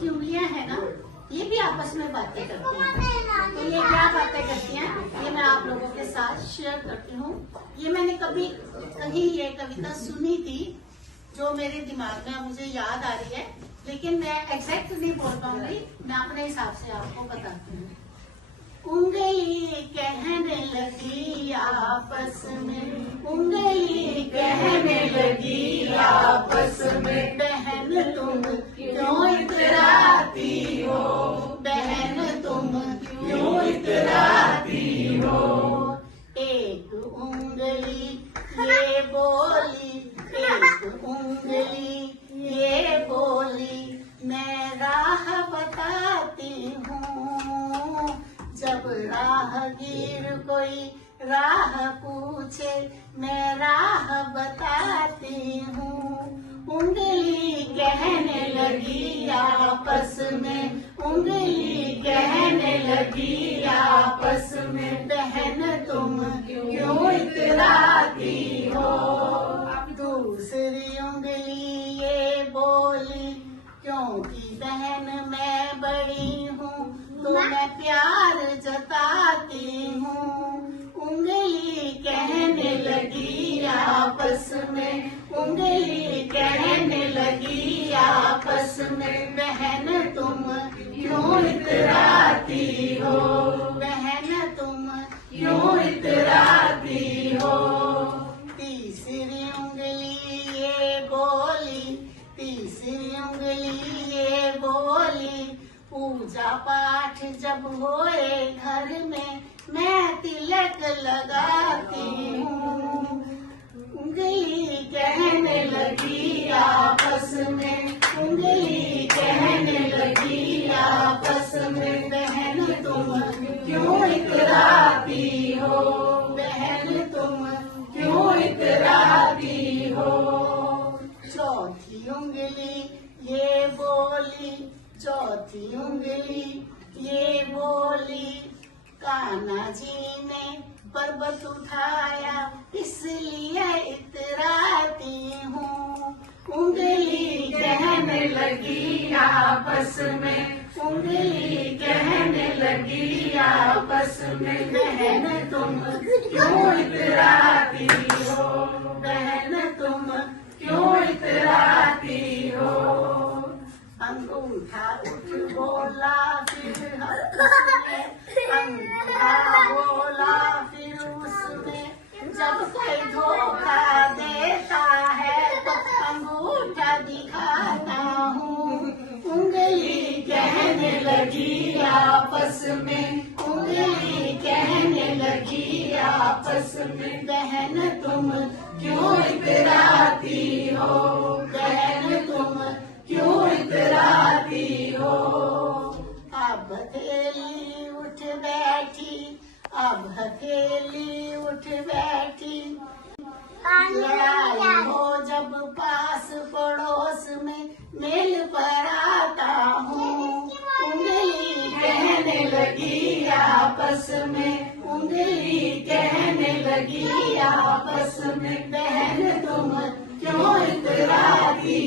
चुड़ियां है ना, ये भी आपस में बातें करती हैं। तो ये क्या बातें करती हैं, ये मैं आप लोगों के साथ शेयर करती हूँ। ये मैंने कभी कहीं ये कविता सुनी थी, जो मेरे दिमाग में मुझे याद आ रही है, लेकिन मैं एग्जैक्ट नहीं बोल पाऊंगी। मैं अपने हिसाब से आपको बताती हूँ। उंगली कहने लगी आपस में, उंगली कहने लगी आपस में, बहन तुम क्यों इतराती हो, बहन तुम क्यों इतराती हो। एक उंगली ये बोली, एक उंगली ये बोली, मैं राह बताती हूँ। जब राहगीर कोई राह पूछे, मैं राह बताती हूँ। उंगली कहने लगी आपस में, उंगली कहने लगी आपस में, बहन तुम क्यों इतराती हो। दूसरी उंगली ये बोली, क्योंकि बहन मैं बड़ी हूँ तो मैं प्यार जताती हूँ। उंगली कहने लगी आपस में, उंगली कहने लगी आपस में, बहन तुम क्यों इतराती हो, बहन तुम क्यों इतराती हो। तीसरी उंगली ये बोली, तीसरी उंगली ये बोली, पूजा पाठ जब होए घर में, मैं तिलक लगाती हूँ। उंगली कहने लगी आपस में, उंगली कहने लगी आपस में, बहन तुम क्यों इतराती हो, बहन तुम क्यों इतराती हो। चौथी उंगली ये बोली, चौथी उंगली ये बोली, कान्हा जी ने पर्वत उठाया इसलिए इतराती हूँ। उंगली कहने लगी आपस में, उंगली कहने लगी आपस में, बहन तुम क्यों इतराती हो, बहन तुम क्यों इतराती हो। अंगूठा उठ बोला फिर उसने, अंगूठा बोला फिर उसने, जब कोई धोखा देता है तो अंगूठा दिखाता हूँ। उंगली कहने लगी आपस में, उंगली कहने लगी आपस में, बहन तुम क्यों इतराती हो, बहन तुम क्यों इतराती हो। अब हथेली उठ बैठी, अब हथेली उठ बैठी, लड़ाई हो जब पास पड़ोस में, मेल पर आता हूँ। उंगली कहने लगी आपस में, उंगली कहने लगी आपस में, बहन तुम क्यों इतराती